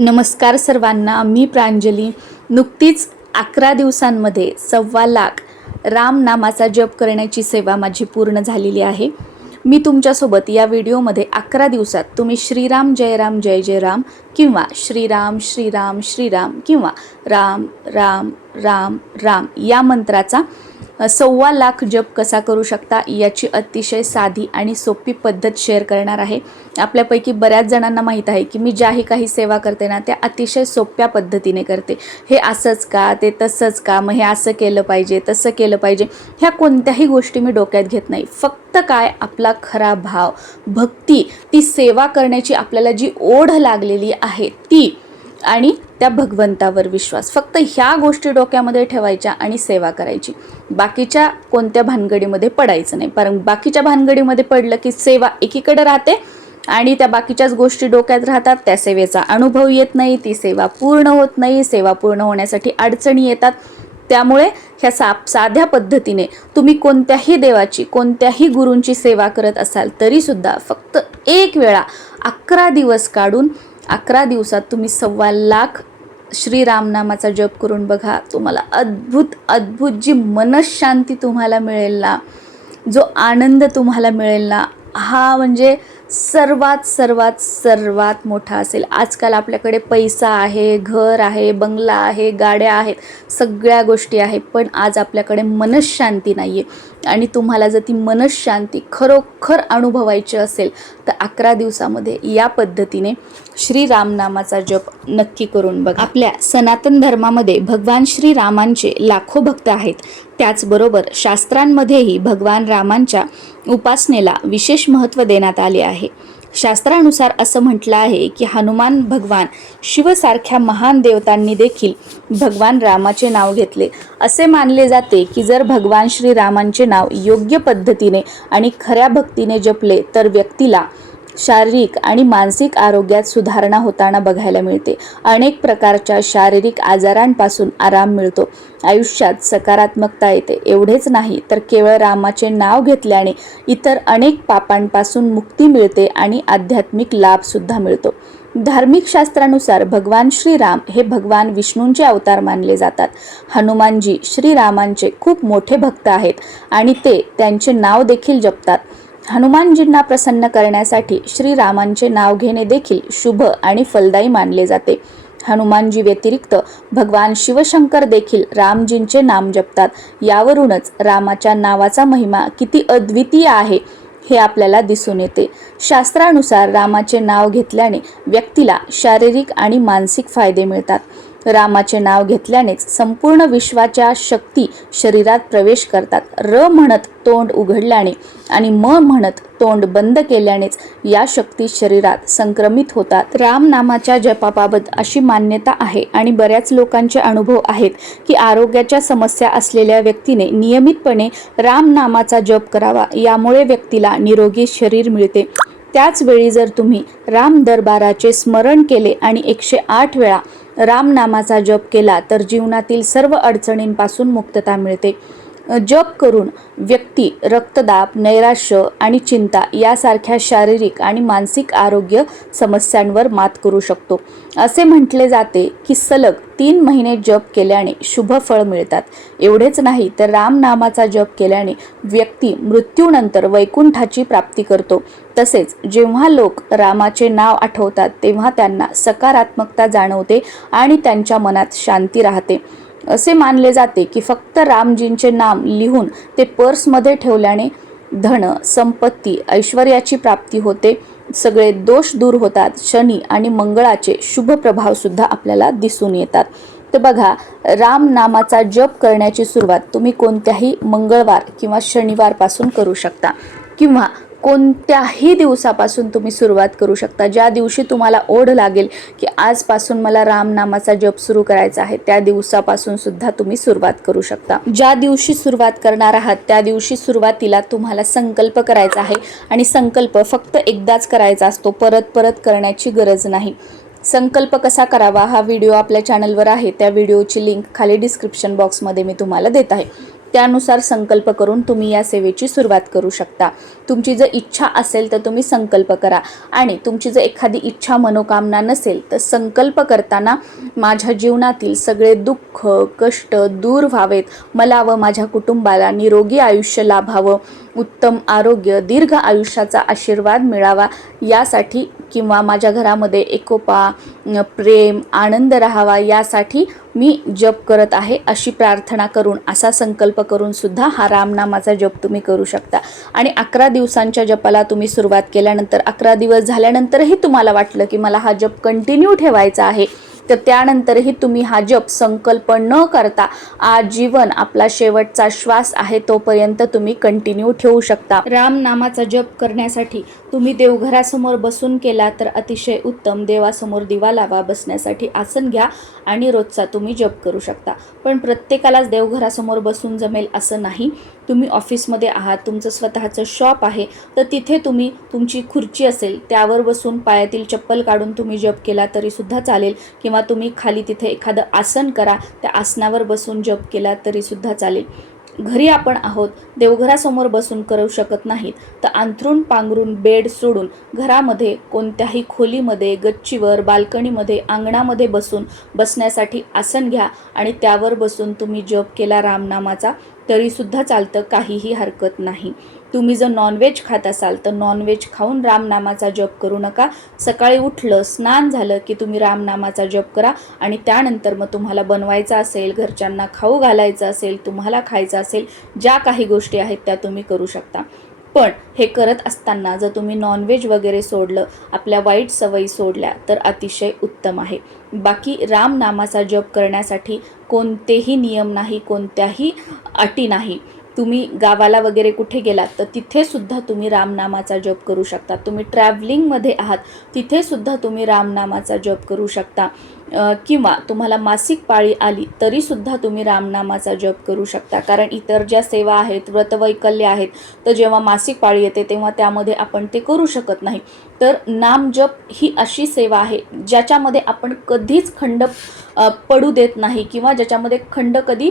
नमस्कार सर्वांना मी प्रांजली. नुकतीच अकरा दिवसांमध्ये सव्वा लाख राम नामाचा जप करण्याची सेवा माझी पूर्ण झालेली आहे. मी तुमच्यासोबत या व्हिडिओमध्ये अकरा दिवसात तुम्ही श्रीराम जय राम जय जय राम किंवा श्रीराम श्रीराम श्रीराम किंवा राम राम राम राम या मंत्राचा सव्वा लाख जप कसा करू शकता याची अतिशय साधी आणि सोपी पद्धत शेअर करणार आहे. आपल्यापैकी बऱ्याच जणांना माहीत आहे की मी ज्याही काही सेवा करते ना त्या अतिशय सोप्या पद्धतीने करते. हे असंच का ते तसंच का मग हे असं केलं पाहिजे तसं केलं पाहिजे ह्या कोणत्याही गोष्टी मी डोक्यात घेत नाही. फक्त काय आपला खरा भाव भक्ती ती सेवा करण्याची आपल्याला जी ओढ लागलेली आहे ती आणि त्या भगवंतावर विश्वास. फक्त ह्या गोष्टी डोक्यामध्ये ठेवायच्या आणि सेवा करायची. बाकीच्या कोणत्या भानगडीमध्ये पडायचं नाही. कारण बाकीच्या भानगडीमध्ये पडलं की सेवा एकीकडे राहते आणि त्या बाकीच्याच गोष्टी डोक्यात राहतात त्या सेवेचा अनुभव येत नाही ती सेवा पूर्ण होत नाही सेवा पूर्ण होण्यासाठी अडचणी येतात. त्यामुळे ह्या सा साध्या पद्धतीने तुम्ही कोणत्याही देवाची कोणत्याही गुरूंची सेवा करत असाल तरीसुद्धा फक्त एक वेळा अकरा दिवस काढून अकरा दिवसात तुम्ही सव्वा लाख श्रीरामनामाचा जप करून बघा. तुम्हाला अद्भुत अद्भुत जी मनशांती तुम्हाला मिळेल ना जो आनंद तुम्हाला मिळेल ना हा म्हणजे सर्वात सर्वात सर्वात मोठा असेल. आजकाल आपल्याकडे पैसा आहे घर आहे बंगला आहे गाड्या आहेत सगळ्या गोष्टी आहेत पण आज आपल्याकडे मनशांती नाही आहे आणि तुम्हाला जर ती मनशांती खरोखर अनुभवायची असेल तर अकरा दिवसामध्ये या पद्धतीने श्रीरामनामाचा जप नक्की करून बघा. आपल्या सनातन धर्मामध्ये भगवान श्रीरामांचे लाखो भक्त आहेत. त्याचबरोबर शास्त्रांमध्येही भगवान रामांच्या उपासनेला विशेष महत्त्व देण्यात आले आहे. शास्त्रानुसार असं म्हटलं आहे की हनुमान भगवान शिवसारख्या महान देवतांनी देखील भगवान रामाचे नाव घेतले. असे मानले जाते की जर भगवान श्रीरामांचे नाव योग्य पद्धतीने आणि खऱ्या भक्तीने जपले तर व्यक्तीला शारीरिक आणि मानसिक आरोग्यात सुधारणा होताना बघायला मिळते. अनेक प्रकारच्या शारीरिक आजारांपासून आराम मिळतो. आयुष्यात सकारात्मकता येते. एवढेच नाही तर केवळ रामाचे नाव घेतल्याने इतर अनेक पापांपासून मुक्ती मिळते आणि आध्यात्मिक लाभसुद्धा मिळतो. धार्मिक शास्त्रानुसार भगवान श्रीराम हे भगवान विष्णूंचे अवतार मानले जातात. हनुमानजी श्रीरामांचे खूप मोठे भक्त आहेत आणि ते त्यांचे नाव देखील जपतात. हनुमानजींना प्रसन्न करण्यासाठी श्रीरामांचे नाव घेणे देखील शुभ आणि फलदायी मानले जाते. हनुमानजी व्यतिरिक्त भगवान शिवशंकर देखील रामजींचे नाम जपतात. यावरूनच रामाच्या नावाचा महिमा किती अद्वितीय आहे हे आपल्याला दिसून येते. शास्त्रानुसार रामाचे नाव घेतल्याने व्यक्तीला शारीरिक आणि मानसिक फायदे मिळतात. रामाचे नाव घेतल्यानेच संपूर्ण विश्वाच्या शक्ती शरीरात प्रवेश करतात. र म्हणत तोंड उघडल्याने आणि म म्हणत तोंड बंद केल्यानेच या शक्ती शरीरात संक्रमित होतात. राम नामाच्या जपाबाबत अशी मान्यता आहे आणि बऱ्याच लोकांचे अनुभव आहेत की आरोग्याच्या समस्या असलेल्या व्यक्तीने नियमितपणे राम नामाचा जप करावा. यामुळे व्यक्तीला निरोगी शरीर मिळते. त्याचवेळी जर तुम्ही राम दरबाराचे स्मरण केले आणि एकशे आठ वेळा रामनामाचा जप केला तर जीवनातील सर्व अडचणींपासून मुक्तता मिळते. जप करून व्यक्ती रक्तदाब नैराश्य आणि चिंता यासारख्या शारीरिक आणि मानसिक आरोग्य समस्यांवर मात करू शकतो. असे म्हटले जाते की सलग तीन महिने जप केल्याने शुभ फळ मिळतात. एवढेच नाही तर रामनामाचा जप केल्याने व्यक्ती मृत्यूनंतर वैकुंठाची प्राप्ती करतो. तसेच जेव्हा लोक रामाचे नाव आठवतात तेव्हा त्यांना सकारात्मकता जाणवते आणि त्यांच्या मनात शांती राहते. असे मानले जाते की फक्त रामजींचे नाम लिहून ते पर्समध्ये ठेवल्याने धन संपत्ती ऐश्वर्याची प्राप्ती होते. सगळे दोष दूर होतात. शनी आणि मंगळाचे शुभ प्रभाव सुद्धा आपल्याला दिसून येतात. तर बघा राम नामाचा जप करण्याची सुरुवात तुम्ही कोणत्याही मंगळवार किंवा शनिवारपासून करू शकता. किंवा कोणत्याही दिवसापासून तुम्ही सुरुवात करू शकता. ज्या दिवशी तुम्हाला ओढ लागेल की आजपासून मला रामनामाचा जप सुरू करायचा आहे त्या दिवसापासून सुद्धा तुम्ही सुरुवात करू शकता. ज्या दिवशी सुरुवात करणार आहात त्या दिवशी सुरुवातीला तुम्हाला संकल्प करायचा आहे आणि संकल्प फक्त एकदाच करायचा असतो परत परत करण्याची गरज नाही. संकल्प कसा करावा हा व्हिडिओ आपल्या चॅनलवर आहे. त्या व्हिडिओची लिंक खाली डिस्क्रिप्शन बॉक्समध्ये मी तुम्हाला देत आहे. त्यानुसार संकल्प करून तुम्ही या सेवेची सुरुवात करू शकता. तुमची जर इच्छा असेल तर तुम्ही संकल्प करा. आणि तुमची जर एखादी इच्छा मनोकामना नसेल तर संकल्प करताना माझ्या जीवनातील सगळे दुःख कष्ट दूर व्हावेत. मला व माझ्या कुटुंबाला निरोगी आयुष्य लाभावं. उत्तम आरोग्य दीर्घ आयुष्याचा आशीर्वाद मिळावा. यासाठी किंवा माझ्या घरामध्ये एकोपा प्रेम आनंद राहावा यासाठी मी जप करत आहे अशी प्रार्थना करून असा संकल्प करून सुद्धा हा रामनामाचा जप तुम्ही करू शकता. आणि अकरा दिवसांच्या जपाला तुम्ही सुरुवात केल्यानंतर अकरा दिवस झाल्यानंतरही तुम्हाला वाटलं की मला हा जप कंटिन्यू ठेवायचा आहे तर त्यानंतरही तुम्ही हा जप संकल्प न करता आजीवन आपला शेवटचा श्वास आहे तोपर्यंत तुम्ही कंटिन्यू ठेवू शकता. राम नामाचा जप करण्यासाठी तुम्ही देवघरासमोर बसून केला तर अतिशय उत्तम. देवासमोर दिवा लावा बसण्यासाठी आसन घ्या आणि रोजचा तुम्ही जप करू शकता. पण प्रत्येकालाच देवघरासमोर बसून जमेल असं नाही. तुम्ही ऑफिसमध्ये आहात तुमचं स्वतःचं शॉप आहे तर तिथे तुम्ही तुमची खुर्ची असेल त्यावर बसून पायातील चप्पल काढून तुम्ही जप केला तरीसुद्धा चालेल. किंवा तुम्ही खाली तिथे एखादं आसन करा त्या आसनावर बसून जप केला तरीसुद्धा चालेल. घरी आपण आहोत देवघरासमोर बसून करू शकत नाहीत. तर अंथरून पांघरून बेड सोडून घरामध्ये कोणत्याही खोलीमध्ये गच्चीवर बाल्कनीमध्ये अंगणामध्ये बसून बसण्यासाठी आसन घ्या आणि त्यावर बसून तुम्ही जप केला रामनामाचा तरीसुद्धा चालतं काहीही हरकत नाही. तुम्ही जर नॉनव्हेज खात असाल तर नॉनव्हेज खाऊन रामनामाचा जप करू नका. सकाळी उठलं स्नान झालं की तुम्ही रामनामाचा जप करा. आणि त्यानंतर मग तुम्हाला बनवायचं असेल घरच्यांना खाऊ घालायचं असेल तुम्हाला खायचं असेल ज्या काही गोष्टी आहेत त्या तुम्ही करू शकता. पण हे करत असताना जर तुम्ही नॉनव्हेज वगैरे सोडलं आपल्या वाईट सवयी सोडल्या तर अतिशय उत्तम आहे. बाकी रामनामाचा जप करण्यासाठी कोणतेही नियम नाही कोणत्याही अटी नाही. तुम्ही गावाला वगैरे कुठे गेलात तर तिथेसुद्धा तुम्ही रामनामाचा जप करू शकता. तुम्ही ट्रॅव्हलिंगमध्ये आहात तिथेसुद्धा तुम्ही रामनामाचा जप करू शकता. किंवा तुम्हाला मासिक पाळी आली तरीसुद्धा तुम्ही रामनामाचा जप करू शकता. कारण इतर ज्या सेवा आहेत व्रतवैकल्य आहेत तर जेव्हा मासिक पाळी येते तेव्हा त्यामध्ये आपण ते करू शकत नाही. तर नामजप ही अशी सेवा आहे ज्याच्यामध्ये आपण कधीच खंड पडू देत नाही किंवा ज्याच्यामध्ये खंड कधी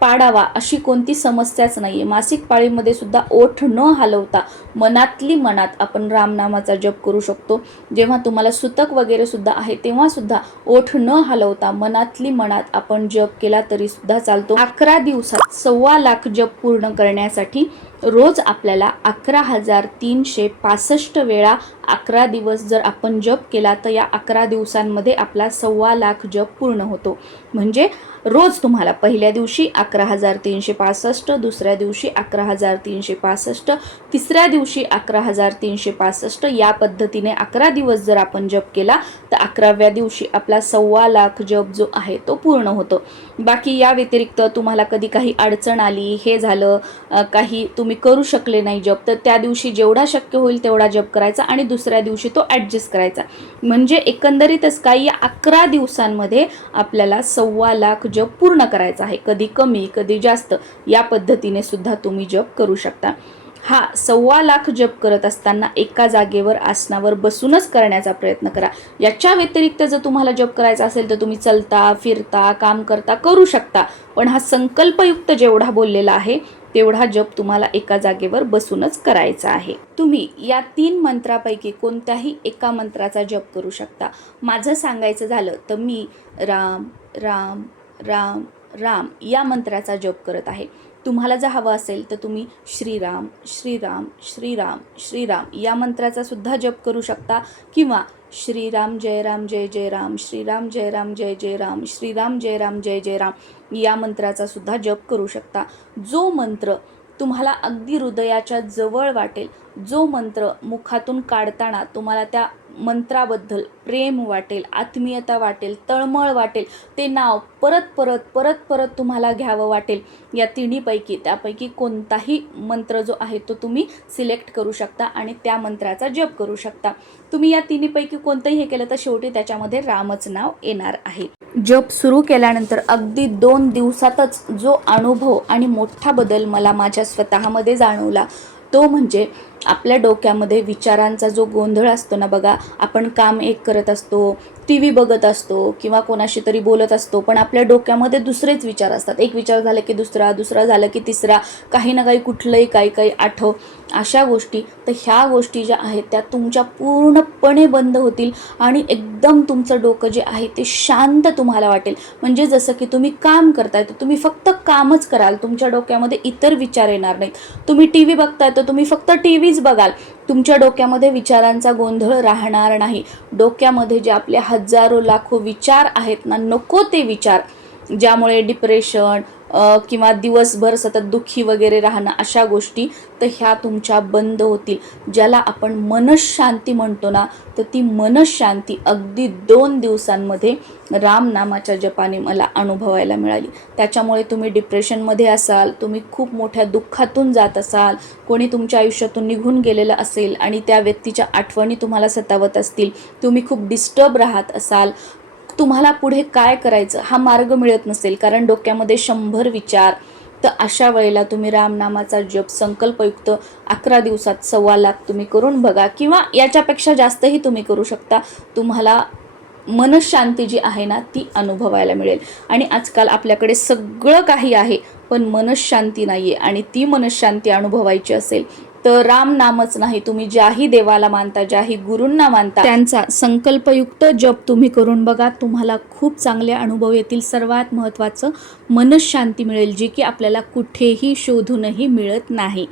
पाडावा अशी कोणती समस्याच नाही आहे मासिक पाळीमध्ये सुद्धा ओठ न हलवता मनातली मनात आपण रामनामाचा जप करू शकतो. जेव्हा तुम्हाला सुतक वगैरे सुद्धा आहे तेव्हा सुद्धा ओठ न हलवता मनातली मनात आपण जप केला तरी सुद्धा चालतो. अकरा दिवसात सव्वा लाख जप पूर्ण करण्यासाठी रोज आपल्याला अकरा हजार तीनशे पासष्ट वेळा अकरा दिवस जर आपण जप केला तर या अकरा दिवसांमध्ये आपला सव्वा लाख जप पूर्ण होतो. म्हणजे रोज तुम्हाला पहिल्या दिवशी अकरा हजार तीनशे पासष्ट दुसऱ्या दिवशी अकरा हजार तीनशे पासष्ट तिसऱ्या दिवशी अकरा हजार तीनशे पासष्ट. या पद्धतीने अकरा दिवस जर आपण जप केला तर अकराव्या दिवशी आपला सव्वा लाख जप जो आहे तो पूर्ण होतो. बाकी या व्यतिरिक्त तुम्हाला कधी काही अडचण आली हे झालं काही तुम्ही करू शकले नाही जप तर त्या दिवशी जेवढा शक्य होईल तेवढा जप करायचा आणि दुसऱ्या दिवशी तो ॲडजस्ट करायचा. म्हणजे एकंदरीतच काही या अकरा दिवसांमध्ये आपल्याला सव्वा लाख जप पूर्ण करायचा आहे. कधी कमी कधी जास्त. या पद्धतीने सुद्धा तुम्ही जप करू शकता. हा सव्वा लाख जप करत असताना एका जागेवर आसनावर बसूनच करण्याचा प्रयत्न करा. याच्या व्यतिरिक्त जर तुम्हाला जप करायचा असेल तर तुम्ही चलता फिरता काम करता करू शकता. पण हा संकल्पयुक्त जेवढा बोललेला आहे तेवढा जप तुम्हाला एका जागेवर बसूनच करायचा आहे. तुम्ही या तीन मंत्रापैकी कोणत्याही एका मंत्राचा जप करू शकता. माझं सांगायचं झालं तर मी राम राम राम राम या मंत्राचा जप करत आहे. तुम्हाला जर हवं असेल तर तुम्ही श्रीराम श्रीराम श्रीराम श्रीराम या मंत्राचा सुद्धा जप करू शकता. किंवा श्रीराम जय राम जय जय राम श्रीराम जय राम जय जय राम श्रीराम जय राम जय जय राम या मंत्राचा सुद्धा जप करू शकता. जो मंत्र तुम्हाला अगदी हृदयाच्या जवळ वाटेल जो मंत्र मुखातून काढताना तुम्हाला त्या मंत्राबद्दल प्रेम वाटेल आत्मीयता वाटेल तळमळ वाटेल ते नाव परत परत परत परत तुम्हाला घ्यावं वाटेल. या तिन्हीपैकी त्यापैकी कोणताही मंत्र जो आहे तो तुम्ही सिलेक्ट करू शकता आणि त्या मंत्राचा जप करू शकता. तुम्ही या तिन्हीपैकी कोणतंही हे केलं तर शेवटी त्याच्यामध्ये रामच नाव येणार आहे. जप सुरू केल्यानंतर अगदी दोन दिवसातच जो अनुभव आणि मोठा बदल मला माझ्या स्वतःमध्ये जाणवला तो म्हणजे आपल्या डोक्यामध्ये विचारांचा जो गोंधळ असतो ना बघा आपण काम एक करत असतो टी व्ही बघत असतो किंवा कोणाशी तरी बोलत असतो पण आपल्या डोक्यामध्ये दुसरेच विचार असतात. एक विचार झाला की दुसरा दुसरा झाला की तिसरा काही ना काही कुठलंही काही काही आठव. अशा गोष्टी तर ह्या गोष्टी ज्या आहेत त्या तुमच्या पूर्णपणे बंद होतील आणि एकदम तुमचं डोकं जे आहे ते शांत तुम्हाला वाटेल. म्हणजे जसं की तुम्ही काम करताय तर तुम्ही फक्त कामच कराल. तुमच्या डोक्यामध्ये इतर विचार येणार नाहीत. तुम्ही टी व्ही बघताय तर तुम्ही फक्त टी नक्कीच बघाल. तुमच्या डोक्यामध्ये विचारांचा गोंधळ राहणार नाही. डोक्यामध्ये जे आपले हजारो लाखो विचार आहेत ना नको ते विचार. ज्यामुळे डिप्रेशन किंवा दिवसभर सतत दुःखी वगैरे राहणं अशा गोष्टी तर ह्या तुमच्या बंद होतील. ज्याला आपण मनशांती म्हणतो ना तर ती मनशांती अगदी दोन दिवसांमध्ये रामनामाच्या जपाने मला अनुभवायला मिळाली. त्याच्यामुळे तुम्ही डिप्रेशनमध्ये असाल तुम्ही खूप मोठ्या दुःखातून जात असाल कोणी तुमच्या आयुष्यातून निघून गेलेलं असेल आणि त्या व्यक्तीच्या आठवणी तुम्हाला सतावत असतील तुम्ही खूप डिस्टर्ब राहत असाल तुम्हाला पुढे काय करायचं हा मार्ग मिळत नसेल कारण डोक्यामध्ये शंभर विचार तर अशा वेळेला तुम्ही रामनामाचा जप संकल्पयुक्त अकरा दिवसात सव्वा लाख तुम्ही करून बघा किंवा याच्यापेक्षा जास्तही तुम्ही करू शकता. तुम्हाला मनशांती जी आहे ना ती अनुभवायला मिळेल. आणि आजकाल आपल्याकडे सगळं काही आहे पण मनशांती नाही आहे आणि ती मनशांती अनुभवायची असेल तर राम नामच नाही. तुम्ही ज्याही देवाला मानता ज्याही गुरूंना मानता त्यांचा संकल्पयुक्त जप तुम्ही करून बघा. तुम्हाला खूप चांगले अनुभव येतील. सर्वात महत्त्वाचं मनशांती मिळेल जी की आपल्याला कुठेही शोधूनही मिळत नाही.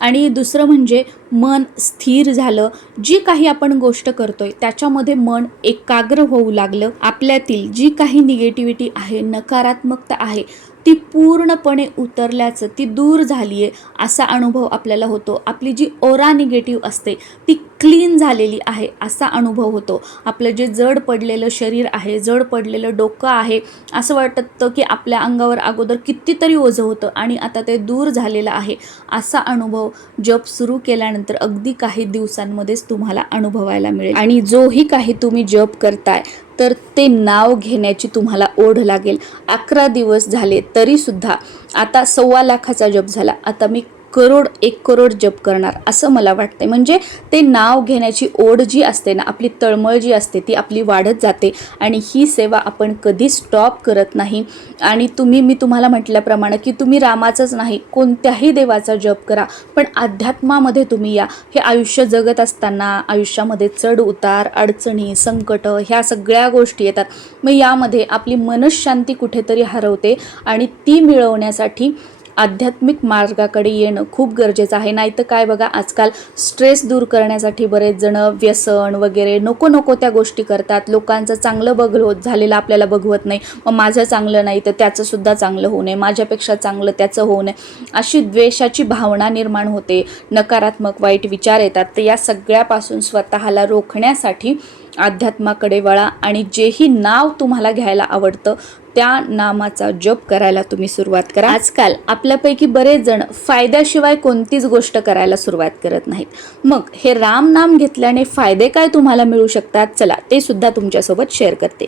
आणि दुसरं म्हणजे मन स्थिर झालं. जी काही आपण गोष्ट करतोय त्याच्यामध्ये मन एकाग्र होऊ लागलं. आपल्यातील जी काही निगेटिव्हिटी आहे नकारात्मकता आहे ती पूर्णपणे उतरल्याचं ती दूर झाली आहे असा अनुभव आपल्याला होतो. आपली जी ओरा निगेटिव्ह असते ती क्लीन झालेली आहे असा अनुभव होतो. आपलं जे जड पडलेलं शरीर आहे जड पडलेलं डोकं आहे असं वाटतं की आपल्या अंगावर अगोदर कितीतरी ओझं होतं आणि आता ते दूर झालेलं आहे असा अनुभव जप सुरू केल्यानंतर अगदी काही दिवसांमध्येच तुम्हाला अनुभवायला मिळेल. आणि जोही काही तुम्ही जप करताय तर ते नाव घेण्याची तुम्हाला ओढ लागेल. अकरा दिवस झाले तरीसुद्धा आता सव्वा लाखाचा जप झाला. आता मी करोड एक करोड जप करणार असं मला वाटते म्हणजे ते नाव घेण्याची ओढ जी असते ना आपली तळमळ जी असते ती आपली वाढत जाते आणि ही सेवा आपण कधी स्टॉप करत नाही. आणि तुम्ही मी तुम्हाला म्हटल्याप्रमाणे की तुम्ही रामाचंच नाही कोणत्याही देवाचा जप करा पण अध्यात्मामध्ये तुम्ही या. हे आयुष्य जगत असताना आयुष्यामध्ये चढ उतार अडचणी संकट ह्या सगळ्या गोष्टी येतात. मग यामध्ये आपली मनशांती कुठेतरी हरवते आणि ती मिळवण्यासाठी आध्यात्मिक मार्गाकडे येणं खूप गरजेचं आहे. नाही तर काय बघा आजकाल स्ट्रेस दूर करण्यासाठी बरेच जण व्यसन वगैरे नको नको त्या गोष्टी करतात. लोकांचं चांगलं बघ होत झालेलं आपल्याला बघवत नाही. मग माझं चांगलं नाही तर त्याचं सुद्धा चांगलं होऊ नये. माझ्यापेक्षा चांगलं त्याचं होऊ नये. अशी द्वेषाची भावना निर्माण होते. नकारात्मक वाईट विचार येतात. तर या सगळ्यापासून स्वतःला रोखण्यासाठी अध्यात्माकडे वळा आणि जेही नाव तुम्हाला घ्यायला आवडतं त्या नामाचा जप करायला तुम्ही सुरुवात करा. आजकाल आपल्यापैकी बरेच जण फायद्याशिवाय कोणतीच गोष्ट करायला सुरुवात करत नाहीत. मग हे राम नाम घेतल्याने फायदे काय तुम्हाला मिळू शकतात? चला ते सुद्धा तुमच्यासोबत शेअर करते.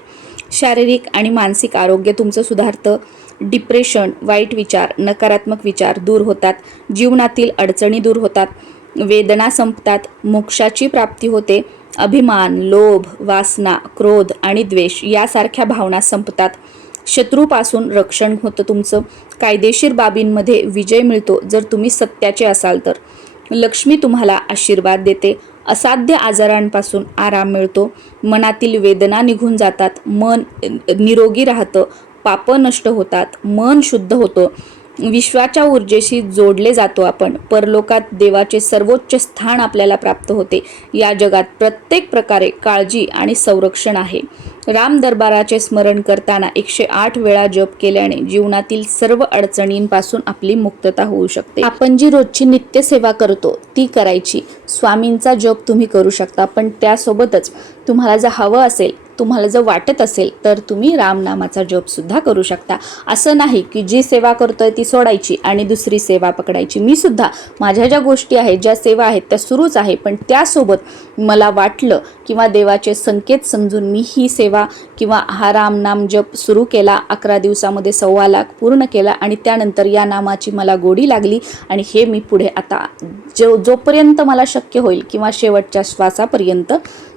शारीरिक आणि मानसिक आरोग्य तुमचं सुधारतं. डिप्रेशन वाईट विचार नकारात्मक विचार दूर होतात. जीवनातील अडचणी दूर होतात. वेदना संपतात. मोक्षाची प्राप्ती होते. अभिमान लोभ वासना क्रोध आणि द्वेष यासारख्या भावना संपतात. शत्रूपासून रक्षण होतं तुमचं. कायदेशीर बाबींमध्ये विजय मिळतो जर तुम्ही सत्याचे असाल तर. लक्ष्मी तुम्हाला आशीर्वाद देते. असाध्य आजारांपासून आराम मिळतो. मनातील वेदना निघून जातात. मन निरोगी राहतं. पापं नष्ट होतात. मन शुद्ध होतं. विश्वाच्या ऊर्जेशी जोडले जातो आपण. परलोकात देवाचे सर्वोच्च स्थान आपल्याला प्राप्त होते. या जगात प्रत्येक प्रकारे काळजी आणि संरक्षण आहे. राम दरबाराचे स्मरण करताना एकशे आठ वेळा जप केल्याने जीवनातील सर्व अडचणींपासून आपली मुक्तता होऊ शकते. आपण जी रोजची नित्यसेवा करतो ती करायची. स्वामींचा जप तुम्ही करू शकता पण त्यासोबतच तुम्हाला जर हवं असेल तुम्हाला जर वाटत असेल तर तुम्ही रामनामाचा जपसुद्धा करू शकता. असं नाही की जी सेवा करतोय ती सोडायची आणि दुसरी सेवा पकडायची. मी सुद्धा माझ्या ज्या गोष्टी आहेत ज्या सेवा आहेत त्या सुरूच आहे पण त्यासोबत मला वाटलं किंवा देवाचे संकेत समजून मी ही सेवा किंवा हा रामनाम जप सुरू केला अकरा दिवसामध्ये सव्वा लाख पूर्ण केला आणि त्यानंतर या नामाची मला गोडी लागली आणि हे मी पुढे आता जो जोपर्यंत मला शक्य होईल किंवा शेवटच्या श्वासापर्यंत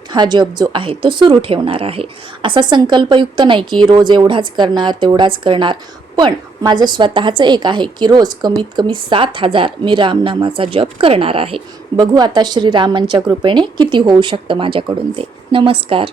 हा जप जो आहे तो सुरू ठेवणार आहे. असा संकल्पयुक्त नाही की रोज एवढाच करणार तेवढाच करणार. पण माझं स्वतःचं एक आहे की रोज कमीत कमी सात हजार मी रामनामाचा जप करणार आहे. बघू आता श्रीरामांच्या कृपेने किती होऊ शकतं माझ्याकडून ते. नमस्कार.